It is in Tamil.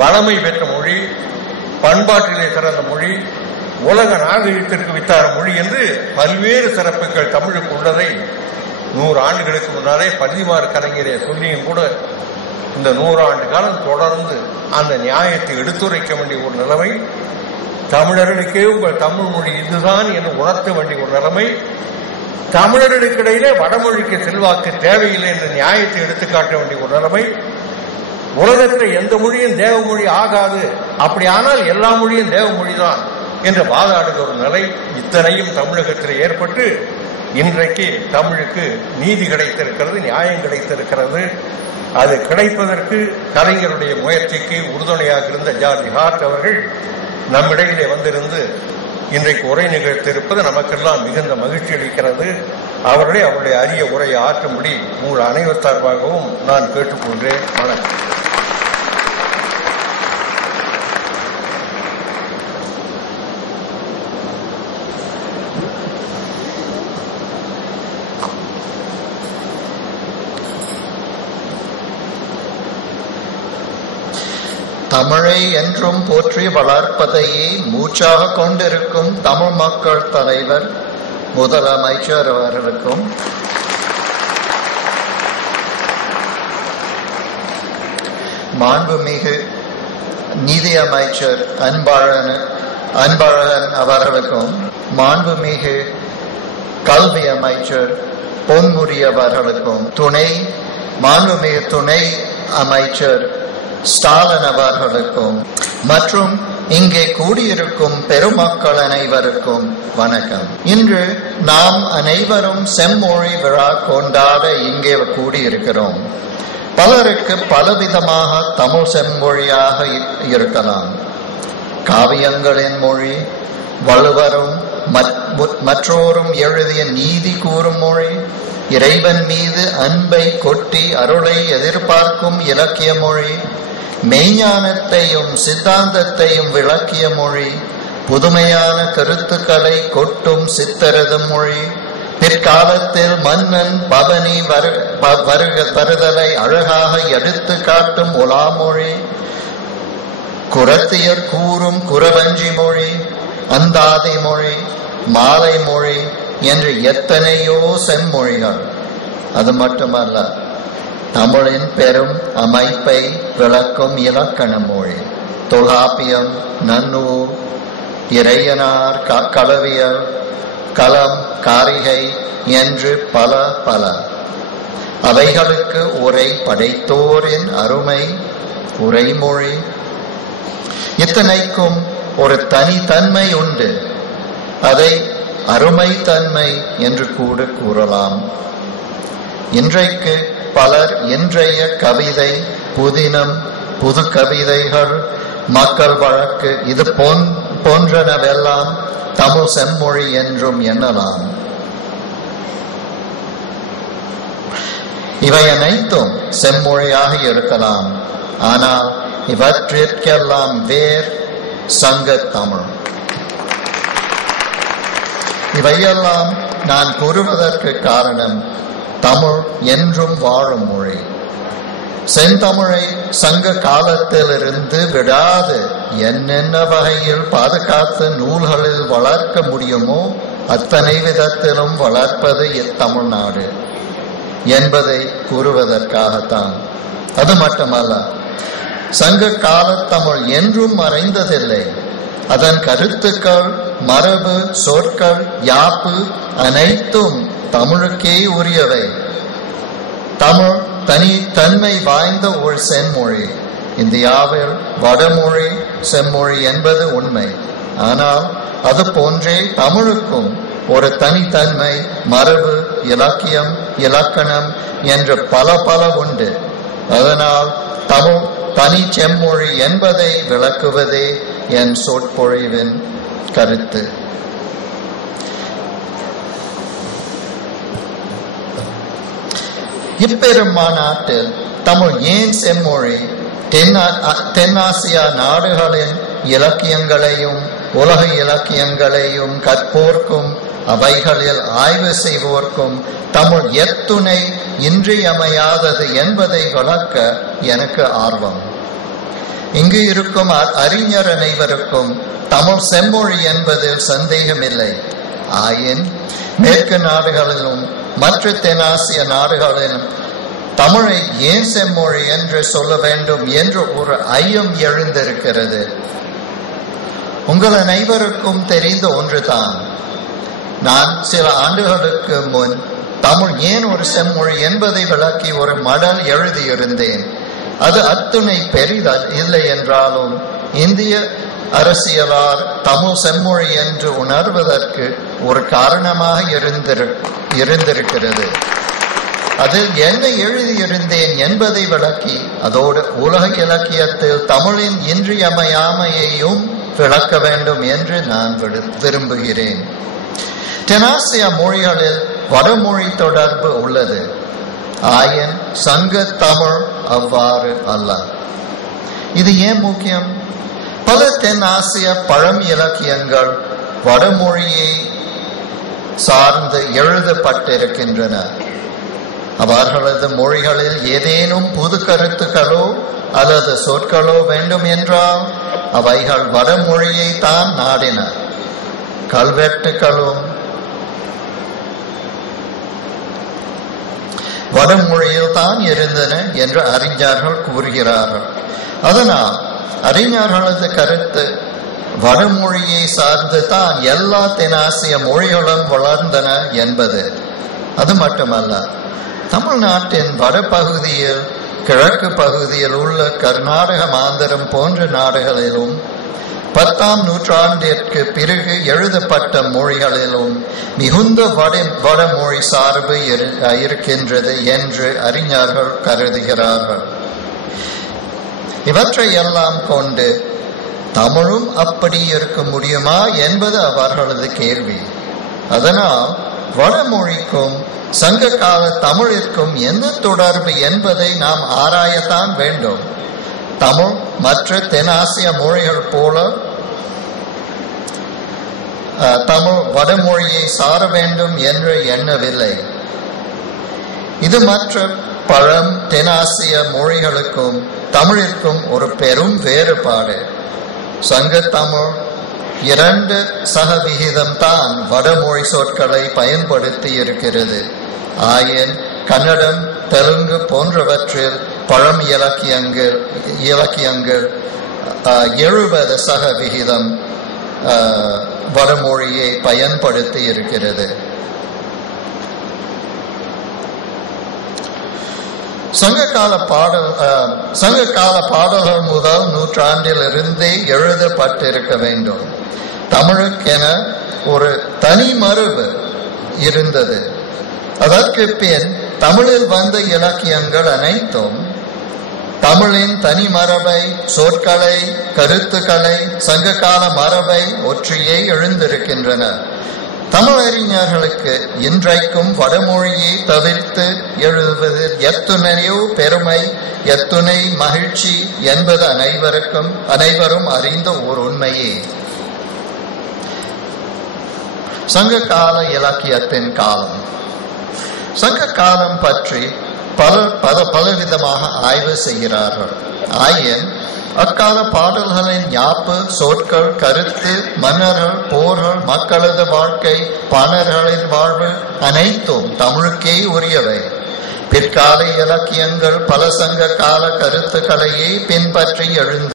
வளமை பெற்ற மொழி, பண்பாட்டிலே சிறந்த மொழி, உலக நாகரிகத்திற்கு வித்தார மொழி என்று பல்வேறு சிறப்புகள் தமிழுக்கு உள்ளதை 100 ஆண்டுகளுக்கு முன்னாலே பள்ளிமார் கலைஞரே சொல்லியும் கூட இந்த 100 ஆண்டு காலம் தொடர்ந்து அந்த நியாயத்தை எடுத்துரைக்க வேண்டிய ஒரு நிலைமை, தமிழர்களுக்கே உங்கள் தமிழ் மொழி இதுதான் என்று உணர்த்த வேண்டிய ஒரு நிலைமை, தமிழர்களுக்கிடையிலே வடமொழிக்கு செல்வாக்கு தேவையில்லை என்ற நியாயத்தை எடுத்துக்காட்ட வேண்டிய ஒரு நிலைமை, உலகத்தில் எந்த மொழியும் தேவமொழி ஆகாது, அப்படி ஆனால் எல்லா மொழியும் தேவமொழிதான் என்று வாதாடுகிற ஒரு நிலை, இத்தனையும் தமிழகத்தில் ஏற்பட்டு இன்றைக்கு தமிழுக்கு நீதி கிடைத்திருக்கிறது, நியாயம் கிடைத்திருக்கிறது. அது கிடைப்பதற்கு கலைஞருடைய முயற்சிக்கு உறுதுணையாக இருந்த ஜார்ஜ் ஹார்ட் அவர்கள் நம்மிடையிலே வந்திருந்து இன்றைக்கு உரை நிகழ்த்தியிருப்பது நமக்கெல்லாம் மிகுந்த மகிழ்ச்சி அளிக்கிறது. அவருடைய அரிய உரையை ஆற்றும்படி உங்கள் அனைவர் சார்பாகவும் நான் கேட்டுக்கொள்கிறேன். வணக்கம். தமிழை என்றும் போற்றி வளர்ப்பதையே மூச்சாக கொண்டிருக்கும் தமிழ் மக்கள் தலைவர் முதலமைச்சர் அவர்களுக்கும், மாண்புமிகு நீதியமைச்சர் அன்பழகன் அவர்களுக்கும், மாண்புமிகு கல்வி அமைச்சர் பொன்முடி அவர்களுக்கும், மாண்புமிகு துணை அமைச்சர் ஸ்டாலின் அவர்களுக்கும் மற்றும் இங்கே கூடியிருக்கும் பெருமக்கள் அனைவருக்கும் வணக்கம். இன்று நாம் அனைவரும் செம்மொழி விழா கொண்டாட இங்கே கூடியிருக்கிறோம். பலருக்கு பலவிதமாக தமிழ் செம்மொழியாக இருக்கலாம். காவியங்களின் மொழி, வள்ளுவரும் மற்றோரும் எழுதிய நீதி கூறும் மொழி, இறைவன் மீது அன்பை கொட்டி அருளை எதிர்பார்க்கும் இலக்கிய மொழி, மெய்ஞானத்தையும் சித்தாந்தத்தையும் விளக்கிய மொழி, புதுமையான கருத்துக்களை கொட்டும் சித்தரதும் மொழி, பிற்காலத்தில் மன்னன் பவனி வருதலை அழகாக எடுத்து காட்டும் உலாமொழி, குரத்தியர் கூறும் குறவஞ்சி மொழி, அந்தாதி மொழி, மாலை மொழி என்று எத்தனையோ செம்மொழிகள். அது மட்டுமல்ல, தமிழின் பெரும் அமைப்பை விளக்கும் இலக்கண மொழி, தொல்காப்பியம், நன்னூல், இறையனார், களவியல், களம், காரிகை என்று பல பல. அவைகளுக்கு உரை படைத்தோரின் அருமை உரைமொழி. இத்தனைக்கும் ஒரு தனித்தன்மை உண்டு. அதை அருமை தன்மை என்று கூட கூறலாம். இன்றைக்கு பலர் இன்றைய கவிதை, புதினம், புது கவிதைகள், மக்கள் வழக்கு இது போன்றனவெல்லாம் தமிழ் செம்மொழி என்றும் எண்ணலாம். இவை அனைத்தும் செம்மொழியாக இருக்கலாம். ஆனால் இவற்றிற்கெல்லாம் வேர் சங்க தமிழ். இவையெல்லாம் நான் கூறுவதற்கு காரணம், தமிழ் என்றும் வாழும் மொழி. செந்தமிழை சங்க காலத்திலிருந்து விடாது என்னென்ன வகையில் பாதுகாத்து நூல்களில் வளர்க்க முடியுமோ அத்தனை விதத்திலும் வளர்ப்பது இத்தமிழ்நாடு என்பதை கூறுவதற்காகத்தான். அது மட்டுமல்ல, சங்க கால தமிழ் என்றும் மறைந்ததில்லை. அதன் கருத்துக்கள், மரபு, சொற்கள், யாப்பு அனைத்தும் தமிழுக்கே உரியவை. தமிழ் தனித்தன்மை வாய்ந்த ஒரு செம்மொழி. இந்தியாவில் வடமொழி செம்மொழி என்பது உண்மை. ஆனால் அது போன்றே தமிழுக்கும் ஒரு தனித்தன்மை, மரபு, இலக்கியம், இலக்கணம் என்று பல பல உண்டு. அதனால் தமிழ் தனி செம்மொழி என்பதை விளக்குவதே என் சொற்பொழிவின் கருத்து. இப்பெரும் மாநாட்டில் தமிழ் ஏன் செம்மொழி, தென்னாசியா நாடுகளின் இலக்கியங்களையும் உலக இலக்கியங்களையும் கற்போர்க்கும் அவைகளில் ஆய்வு செய்வோர்க்கும் தமிழ் எத்துணை இன்றியமையாதது என்பதை விளக்க எனக்கு ஆர்வம். இங்கு இருக்கும் அறிஞர் அனைவருக்கும் தமிழ் செம்மொழி என்பதில் சந்தேகமில்லை. ஆயின் மேற்கு நாடுகளிலும் மற்ற தென்னாசிய நாடுகளிலும் தமிழை ஏன் செம்மொழி என்று சொல்ல வேண்டும் என்று ஒரு ஐயம் எழுந்திருக்கிறது. உங்கள் அனைவருக்கும் தெரிந்த ஒன்றுதான். நான் சில ஆண்டுகளுக்கு முன் தமிழ் ஏன் ஒரு செம்மொழி என்பதை விளக்கி ஒரு மடல் எழுதியிருந்தேன். அது அத்துணை பெரிதா இல்லை என்றாலும் இந்திய அரசியலார் தமிழ் செம்மொழி என்று உணர்வதற்கு ஒரு காரணமாக இருந்திருக்கிறது. அதில் என்ன எழுதியிருந்தேன் என்பதை விளக்கி அதோடு உலக இலக்கியத்தில் தமிழின் இன்றியமையாமையையும் விளக்க வேண்டும் என்று நான் விரும்புகிறேன். தென்னாசிய மொழிகளில் வடமொழி தொடர்பு உள்ளது. ஆயின் சங்க தமிழ் அவ்வாறு அல்ல. இது ஏன் முக்கியம்? பல தென்னாசிய பழம் இலக்கியங்கள் வடமொழியை சார்ந்து எழுதப்பட்டிருக்கின்றன. அவர்களது மொழிகளில் ஏதேனும் புது கருத்துக்களோ அல்லது சொற்களோ வேண்டும் என்றால் அவைகள் வடமொழியை தான் நாடின. கல்வெட்டுகளும் வடமொழியில் தான் இருந்தன என்று அறிஞர்கள் கூறுகிறார்கள். அதனால் அறிஞர்களது கருத்து வடமொழியை சார்ந்து தான் எல்லா தென்னாசிய மொழிகளும் வளர்ந்தன என்பது. அது மட்டுமல்ல, தமிழ்நாட்டின் வடபகுதியில் கிழக்கு பகுதியில் உள்ள கர்நாடகம் ஆந்திரம் போன்ற நாடுகளிலும் 10ஆம் நூற்றாண்டிற்கு பிறகு எழுதப்பட்ட மொழிகளிலும் மிகுந்த வடமொழி சார்பு இருக்கின்றது என்று அறிஞர்கள் கருதுகிறார்கள். இவற்றை எல்லாம் கொண்டு தமிழும் அப்படி இருக்க முடியுமா என்பது அவர்களது கேள்வி. அதனால் வடமொழிக்கும் சங்க கால தமிழிற்கும் என்ன தொடர்பு என்பதை நாம் ஆராயத்தான் வேண்டும். தமிழ் மற்ற தென்னாசிய மொழிகள் போல தமிழ் வடமொழியை சார வேண்டும் என்று எண்ணவில்லை. இது மற்ற பழம் தென்னாசிய மொழிகளுக்கும் தமிழிற்கும் ஒரு பெரும் வேறுபாடு. சங்க தமிழ் 2 சதவிகிதம் தான் வடமொழி சொற்களை பயன்படுத்தி இருக்கிறது. ஆயின் கன்னடம் தெலுங்கு போன்றவற்றில் பழம் இலக்கியங்கள் 70% வடமொழியை பயன்படுத்தி இருக்கிறது. சங்ககால பாடல்கள் முதல் நூற்றாண்டில் இருந்தே எழுதப்பட்டிருக்க வேண்டும். தமிழுக்கென ஒரு தனி மரபு இருந்தது. அதற்கு பின் தமிழில் வந்த இலக்கியங்கள் அனைத்தும் தமிழின் தனி மரபை, சொற்களை, கருத்துக்களை, சங்ககால மரபை ஒற்றியே எழுந்திருக்கின்றன. தமிழறிஞர்களுக்கு இன்றைக்கும் வடமொழியை தவிர்த்து எழுதுவதில் எத்துணையோ பெருமை, எத்துணை மகிழ்ச்சி என்பது அனைவரும் அறிந்த ஒரு உண்மையே. சங்ககால இலக்கியத்தின் காலம். சங்க காலம் பற்றி பலவிதமாக ஆய்வு செய்கிறார்கள். ஆயின் அக்கால பாடல்களின் யாப்பு, சொற்கள், கருத்து, மன்னர்கள், போர்கள், மக்களது வாழ்க்கை, பாணர்களின் வாழ்வு அனைத்தும் தமிழுக்கே உரியவை. பிற்கால இலக்கியங்கள் பல சங்க கால கருத்துக்களையே பின்பற்றி எழுந்த